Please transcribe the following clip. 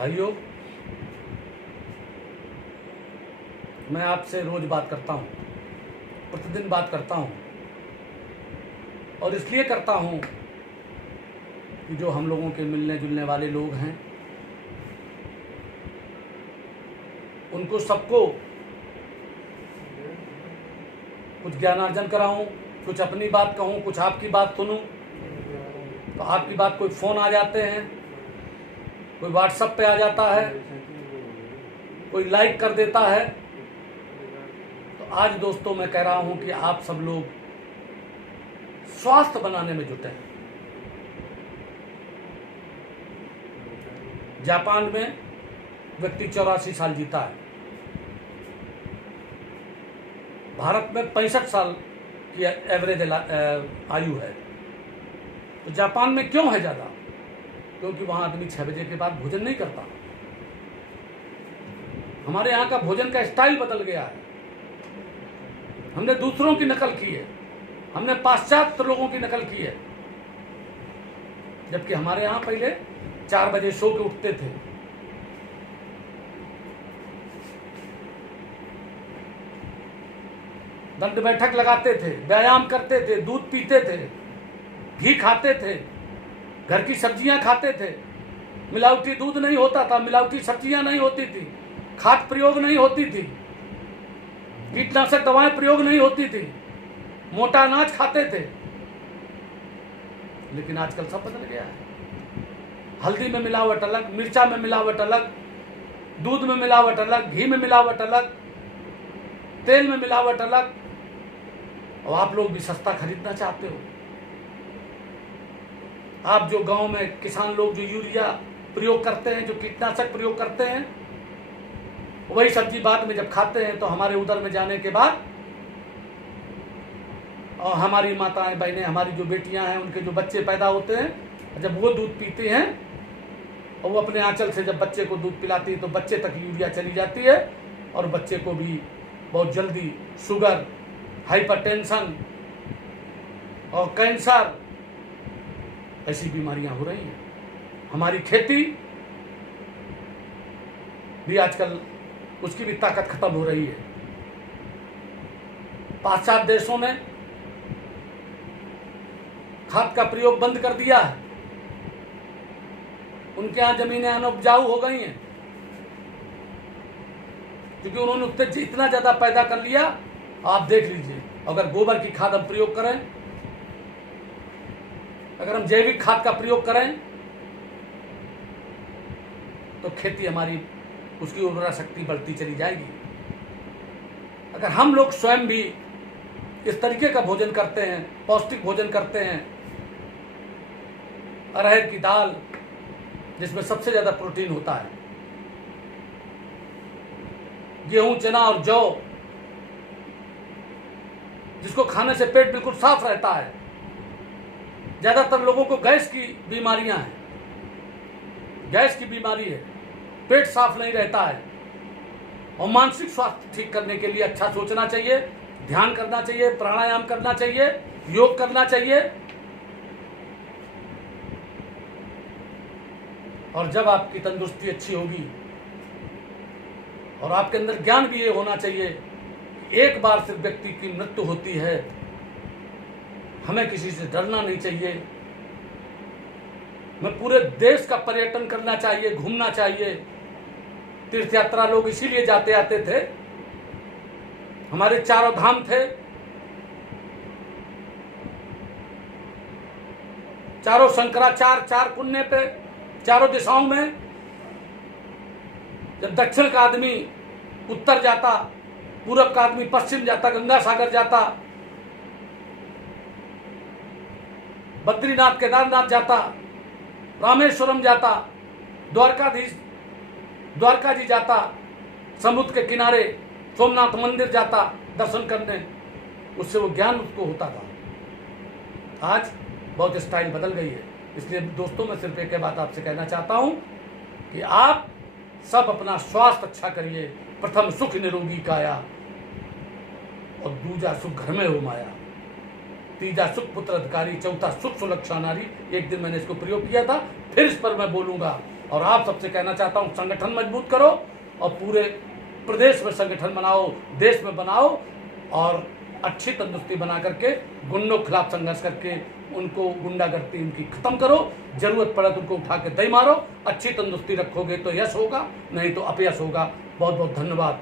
भाइयों, मैं आपसे रोज बात करता हूँ, प्रतिदिन बात करता हूँ और इसलिए करता हूँ कि जो हम लोगों के मिलने जुलने वाले लोग हैं उनको सबको कुछ ज्ञानार्जन कराऊं, कुछ अपनी बात कहूं, कुछ आपकी बात सुनूं। तो आपकी बात कोई फ़ोन आ जाते हैं, कोई व्हाट्सएप पे आ जाता है, कोई लाइक कर देता है। तो आज दोस्तों मैं कह रहा हूं कि आप सब लोग स्वास्थ्य बनाने में जुटे हैं। जापान में व्यक्ति 84 साल जीता है, भारत में 65 साल की एवरेज आयु है। तो जापान में क्यों है ज़्यादा? क्योंकि वहाँ आदमी 6 बजे के बाद भोजन नहीं करता। हमारे यहाँ का भोजन का स्टाइल बदल गया है। हमने दूसरों की नकल की है, हमने पाश्चात्य लोगों की नकल की है। जबकि हमारे यहाँ पहले 4 बजे सो के उठते थे, दंड बैठक लगाते थे, व्यायाम करते थे, दूध पीते थे, घी खाते थे, घर की सब्जियां खाते थे, मिलावटी दूध नहीं होता था, मिलावटी सब्जियां नहीं होती थी, खाद प्रयोग नहीं होती थी, कीटनाशक दवाएं प्रयोग नहीं होती थी, मोटा अनाज खाते थे। लेकिन आजकल सब बदल गया है। हल्दी में मिलावट अलग, मिर्चा में मिलावट अलग, दूध में मिलावट अलग, घी में मिलावट अलग, तेल में मिलावट अलग। और आप लोग भी सस्ता खरीदना चाहते हो। आप जो गांव में किसान लोग जो यूरिया प्रयोग करते हैं, जो कीटनाशक प्रयोग करते हैं, वही सब्जी बाद में जब खाते हैं तो हमारे उदर में जाने के बाद और हमारी माताएं बहनें, हमारी जो बेटियां हैं, उनके जो बच्चे पैदा होते हैं, जब वो दूध पीते हैं और वो अपने आंचल से जब बच्चे को दूध पिलाती है तो बच्चे तक यूरिया चली जाती है और बच्चे को भी बहुत जल्दी शुगर, हाइपरटेंशन और कैंसर ऐसी बीमारियां हो रही हैं। हमारी खेती भी आजकल उसकी भी ताकत खत्म हो रही है। पाश्चात्य देशों ने खाद का प्रयोग बंद कर दिया है। उनके यहाँ जमीनें अनउपजाऊ हो गई हैं क्योंकि उन्होंने उससे इतना ज्यादा पैदा कर लिया। आप देख लीजिए, अगर गोबर की खाद हम प्रयोग करें, अगर हम जैविक खाद का प्रयोग करें तो खेती हमारी, उसकी उर्वरा शक्ति बढ़ती चली जाएगी। अगर हम लोग स्वयं भी इस तरीके का भोजन करते हैं, पौष्टिक भोजन करते हैं, अरहर की दाल जिसमें सबसे ज्यादा प्रोटीन होता है, गेहूं, चना और जौ जिसको खाने से पेट बिल्कुल साफ रहता है। ज्यादातर लोगों को गैस की बीमारियां हैं, गैस की बीमारी है, पेट साफ नहीं रहता है। और मानसिक स्वास्थ्य ठीक करने के लिए अच्छा सोचना चाहिए, ध्यान करना चाहिए, प्राणायाम करना चाहिए, योग करना चाहिए। और जब आपकी तंदुरुस्ती अच्छी होगी और आपके अंदर ज्ञान भी ये होना चाहिए कि एक बार सिर्फ व्यक्ति की मृत्यु होती है, हमें किसी से डरना नहीं चाहिए। हमें पूरे देश का पर्यटन करना चाहिए, घूमना चाहिए। तीर्थ यात्रा लोग इसीलिए जाते आते थे। हमारे चारों धाम थे, चारों शंकराचार्य, चार पुण्य पे, चारों दिशाओं में। जब दक्षिण का आदमी उत्तर जाता, पूरब का आदमी पश्चिम जाता, गंगा सागर जाता, बद्रीनाथ केदारनाथ जाता, रामेश्वरम जाता, द्वारका जी जाता, समुद्र के किनारे सोमनाथ मंदिर जाता दर्शन करने, उससे वो ज्ञान उसको होता था। आज बहुत स्टाइल बदल गई है। इसलिए दोस्तों, मैं सिर्फ एक बात आपसे कहना चाहता हूं कि आप सब अपना स्वास्थ्य अच्छा करिए। प्रथम सुख निरोगी काया और दूजा सुख घर में हो माया, तीजा सुख पुत्र अधिकारी, चौथा सुख सुलक्षा नारी। एक दिन मैंने इसको प्रयोग किया था, फिर इस पर मैं बोलूंगा और आप सबसे कहना चाहता हूँ, संगठन मजबूत करो और पूरे प्रदेश में संगठन बनाओ, देश में बनाओ और अच्छी तंदुरुस्ती बना करके गुंडों के खिलाफ संघर्ष करके उनको गुंडागर्दी उनकी खत्म करो। जरूरत पड़े तो उनको उठा के दई मारो। अच्छी तंदुरुस्ती रखोगे तो यश होगा, नहीं तो अपयश होगा। बहुत बहुत धन्यवाद।